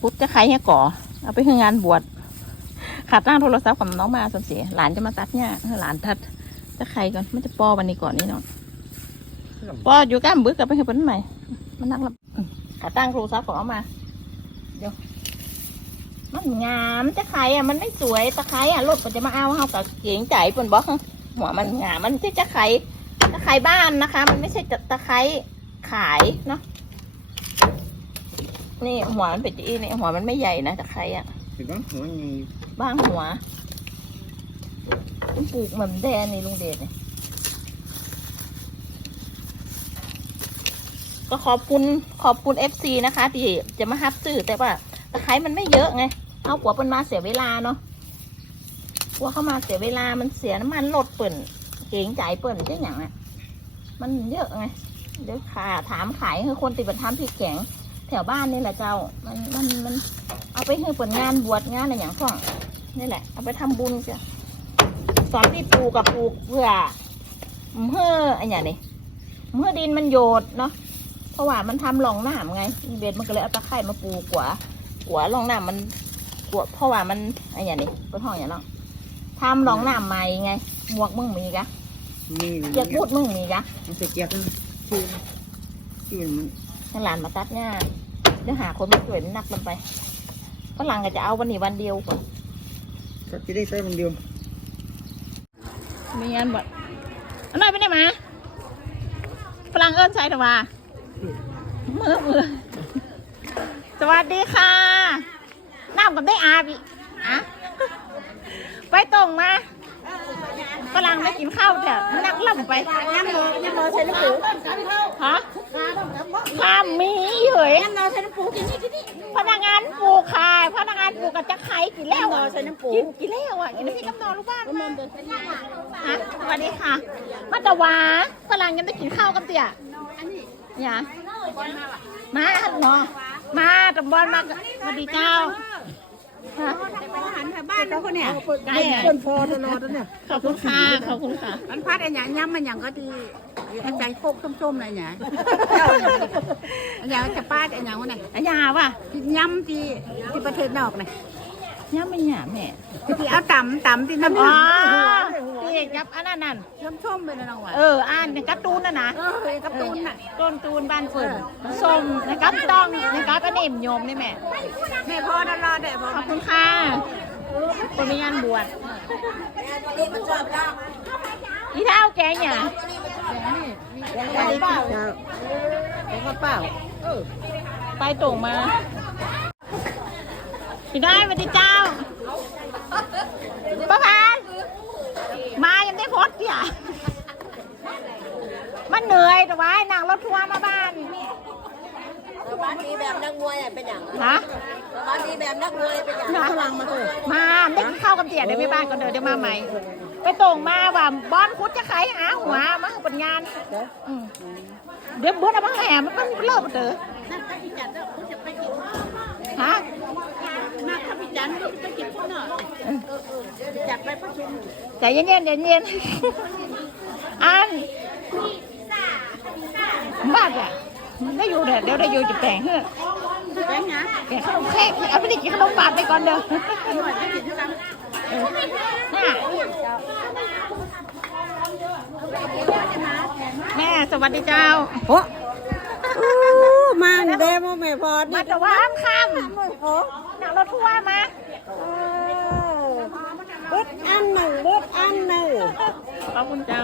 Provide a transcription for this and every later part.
ปุ๊บจะใครให้ก่อ เอาไปให้งานบวชขาดตั้งโทรศัพท์กับน้องมาสมเสียหลานจะมาตัดเนี่ยให้หลานทัดจะใครก่อนมันจะปอวันนี้ก่อนนี่เนาะปออยู่ก้ามบึกกับไปให้เพิ่นใหม่มันนักละอืมขาตั้งโทรศัพท์ของเอามาเดี๋ยวมันงามจะใครอะมันไม่สวยตะไคร้อะรถมันจะมาเอาเฮากับเกียงใจเพิ่นบอกหัวมันงามมันที่จะไคร้ตะไคร้บ้านนะคะ มันไม่ใช่ตะไคร้ขายเนาะ นี่หัวมันเป็นอีนี่หัวมันไม่ใหญ่นะแต่ใครอะเห็นปะหัวมันมีบ้างหัวลุงปลูกเหมือนแดนนี่ลุงเดชนี่ก็ขอบคุณขอบคุณเอฟซีนะคะ ที่จะมาฮับซื้อแต่ว่าตะไคร้มันไม่เยอะไงเอาหัวเป็นมาเสียเวลาเนาะกลัวเข้ามาเสียเวลามันเสียน้ำมันรถเปิ่นเก่งใจเปิ่นจะอย่างอะมันเยอะไงเดี๋ยวขาถามขายให้คนติดบันทำพริกแกง แถวบ้านนี่แหละเจ้า มันมันมันเอาไปให้ผลงานบวชงานอะไรอย่างพ่องนี่แหละ เอาไปทำบุญจ้ะสอนที่ปลูกกับปลูกเพื่อเพื่ออะไรอย่างนี้เพื่อดินมันโยดเนาะเพราะว่ามันทำหลองน้ำไงเบสมันก็เลยเอาตะไคร่มาปลูกกว่ากัวหลองน้ำมันกว่าเพราะว่ามันอะไรอย่างนี้เป็นห้องอย่างเนาะทำหลองน้ำใหม่ไงหมวกมึงมีกะมีเกียกพูดมึงมีกะมันจะเกียกนะชื่อชื่อมัน ให้หลานมาตัดเนี่ยเดี๋ยวหาคนมาช่วยนักมันไปฝรั่งก็จะเอาวันนี้วันเดียวก่อนก็จะได้ใช้มันเดียวมีงานบวชอันไหนไปไหนมาฝรั่งเอิ้นใช่ถอะวามือมือสวัสดีค่ะน้ำกับได้อาบีอะไปตรงมา ฝรั่งได้กินข้าวเถอะนักล่ำไปน้ำโมน้ำโมใส่น้ำปูฮะข้ามมีเหยน้ำโมใส่น้ำปูกินนี่กินนี่พนักงานปลูกค่ะพนักงานปลูกกับจะไข่กินแล้วน้ำโมใส่น้ำปูกินกินแล้วอะกินพี่กำนอนลูกบ้านมาฮะสวัสดีค่ะมาตะวาฝรั่งยังได้กินข้าวกันเตี่ยอย่ามาเนาะมาตะบอลมาสวัสดีเจ้า หันไปบ้านแล้วคนเนี่ยไก่เนี่ยคนพอตลอดเนี่ยขอบคุณค่ะขอบคุณค่ะมันพัดไอ้หยังย้ำมันหยังก็ดีไอ้ใจโคกส้มๆอะไรหยังไอ้หยังจะป้าไอ้หยังวะเนี่ยอายาว่ะที่ย้ำที่ที่ประเทศนอกเนี่ยย่าไม่หยาแม่ที่เอาต่ำต่ำที่น้ำอ๋ หัอวพี่ยับอันนั้นนั่นส้มๆไปนะน้องวะเอออ่านในการ์ตูนน่ะนะเออกับตูนน่ะต้นตูนบ้านเฟิร์นส้มนะครับต้องในะครับอันนี้โยมนี่แม่แม่พ่อตลอดเด้พ่อขอบคุณค่ะคนมีงานบวชอีเท้าแกเนี่ยแกงเปล่าแกงเปล่าไปตรงมาพี่ได้สวัสดีเจ้าป้าพาน มายังได้โพสต์เนี่ยมันเหนื่อยแต่ว่านั่งรถทัวร์มาบ้านบ้านนี้แบบนักมวยเป็นอย่างฮะบ้านนี้แบบนักมวยเป็นอย่างพลังมาเถอะมาได้กินข้าวกับเตี๋ยเดี๋ยวไปบ้านก็เดี๋ยวเดี๋ยวมาใหม่ ไปตรงมาว่าบอนคุดจะขายหาหัวมาเป็นงานอืมเดี๋ยวเบิร์ดเอามาแห่มันต้องเลิกเตอนักขับพิจันทร์คุณจะไปกินฮะนักขับพิจันทร์คุณจะกินคนเนาะจัดไปประชุม ใจเย็นๆใจเย็นๆอันบ้าอะได้อยู่เดี๋ยวเดี๋ยวได้อยู่จะแต่งเฮ้อแบงค์นะแกงขนมเค้กเอาไปได้กินขนมบาทไปก่อนเดี๋ยวหน่วยจะกินด้วยกันเออน่ะแม่สวัสดีเจ้าโอ้มาเดโมแม่พอมาจะวางคำโอ้นั่งรถทัวร์มา บุดอันหนึ่งบุดอันหนึ่งขอบคุณเจ้า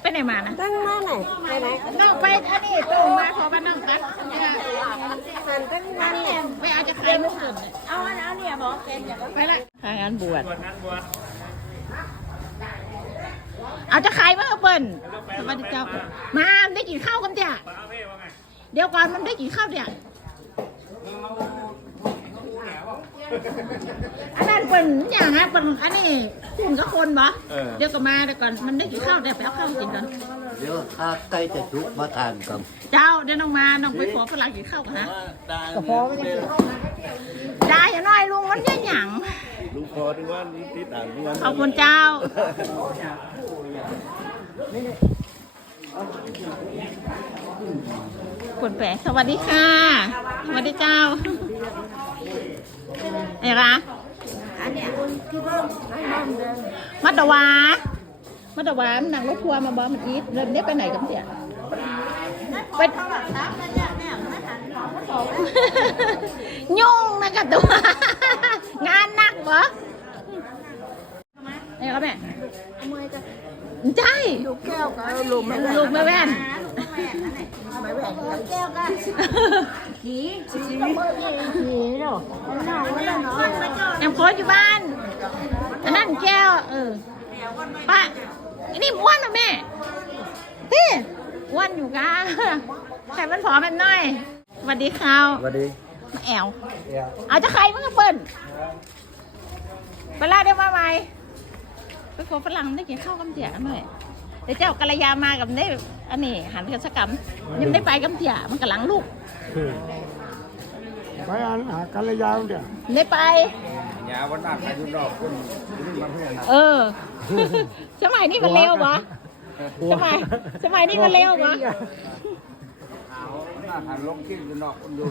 ไปไหนมานะตั้งมาไหนไปไหนน้องไปอันนี้ตู้มาขอบ้านน้องตัดหันตั้งมาเนี่ยไปเอาจะใครไม่ถึงเอาอันเอาเนี่ยบอกเป็นอย่างไปละทางานบวชเอาจะใครมาเปิ้ลสวัสดีเจ้า มาได้กินข้าวกันเจ้ะเดี๋ยวก่อนมันได้กินข้าวเจ้ะ อันนั้นเปิ้ลอย่างฮะเปิ้ลอันนี้คุณกับคนบ่เดี๋ยวก็มาเดี๋ยวก่อนมันได้กินข้าวเดี๋ยวไปเอาข้าวกินก่อนเดี๋ยวถ้าใกล้จะชุกมาทานกันเจ้าเดี๋ยวน้องมาน้องไปขอฝรั่งกินข้าวกันฮะก็พอไม่ได้ได้อย่าน้อยลุงมันยังหยังลุงพอถึงว่านี้ติดอ่างทุกวันขอบคุณเจ้า คุณแปะสวัสดีค่ะสวัสดีเจ้าเนี่ยละอันเนี้ยที่เพิ่มให้น้องเดินมัดตะวามัดตะวามันนั่งรถทัวร์มาบอมันอีทเริ่มได้ไปไหนกันเนี่ยไปเท่าไหร่ครับเนี่ยเนี่ยไม่หันหลังก็สองยุ่งนะกับตัว งานหนักเหรอเนี่ยครับแม่มือจะใช่ดูแก้วกับลุมไม่ลูกแม่แว่นไม่ แหวนแก้วกันผีผีผีเนาะมันหนาวมันหนาวแอมโค้ดอยู่บ้านอันนั่นแก้ว เออป้าอันนี้อ้วนเหรอแม่พี่อ้วนอยู่กะใครมันผอมมันน้อยสวัสดีครับสวัสดีมาแอวเอาจะใครมึงก็เปิ้ลเวลาได้มาไหมไปขอฝรั่งได้กินข้าวกำเถี่ยหน่อยเดี๋ยวเจ้ากระยามากับได้อันนี้หันกันสักกำยังได้ไปกำเถี่ยมันกำลังลูกไปอ่านหากันระยะเดี๋ยวได้ไปยาวันหน้าใครยุ่งดอกคุณนี่มาเพื่อนนะเออ สมัยนี้มันเร็ววะสมัยสมัยนี้มันเร็ววะเอาหน้าหันลงขึ้นอยู่นอกคนดู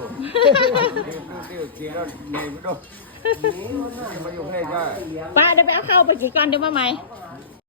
เที่ยวเที่ยวเที่ยวแล้วเหนื่อยไม่ดูมาอยู่ให้ก็ป้าเดี๋ยวไปเอาข้าวไปกี่ก้อนเดี๋ยวมาใหม่เ